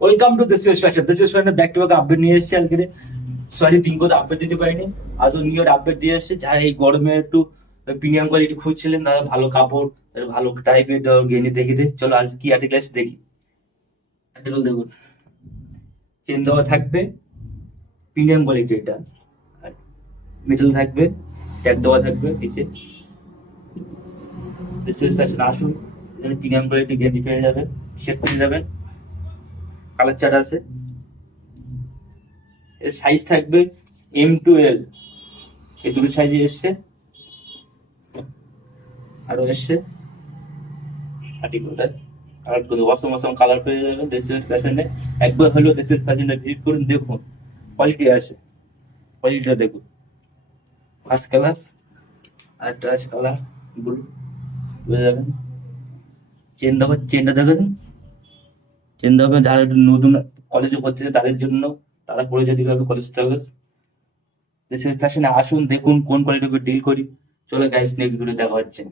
Welcome to this fashion. This ফ্যাশনের back to back update নিয়ে এসেছি আজকে। সরি, 3 আপডেট দিতে পারিনি। আজও নিউ আপডেট দিয়ে এসেছে। যারা এই গরমে একটু প্রিমিয়াম কোয়ালিটি খুঁজছিলেন, তারা ভালো কাপড়, তারা ভালো টাইপের গেঞ্জি দেখে দিই। চলো আজ কি আর্টিকেল আছে দেখি। আর্টিকেল দেখুন, চেন দেওয়া থাকবে, প্রিমিয়াম কোয়ালিটি এটা। আর মেটাল থাকবে, ট্যাগ দেওয়া থাকবে নিচে। দিস ফ্যাশন আসুন, এখানে প্রিমিয়াম কোয়ালিটি গেঞ্জি পেয়ে যাবেন, শেপ পেয়ে যাবেন, কালার চার্ট আছে। এর সাইজ থাকবে M to L, এই দুটো সাইজে এসছে। আরো এসছে আর্টিকেলটা কালার করে অসম অসম কালার পেয়ে যাবেন দেশের ফ্যাশনে। একবার হলেও দেশের ফ্যাশনে ভিজিট করুন, দেখুন কোয়ালিটি আছে। কোয়ালিটিটা দেখুন, ফার্স্ট ক্লাস। আর টাচ কালার ব্লু পেয়ে যাবেন। চেন দেবো, চেনটা দেখেন, চেন দেবে যারা একটু নতুন কলেজে ভর্তি আছে তাদের জন্য, তারা পড়ে যেতে পারবে কলেজ টলেজ। দেশের ফ্যাশনে আসুন, দেখুন কোন কোয়ালিটির উপর ডিল করি। চলো গাইস, নেক্সট ভিডিও দেখা হচ্ছে।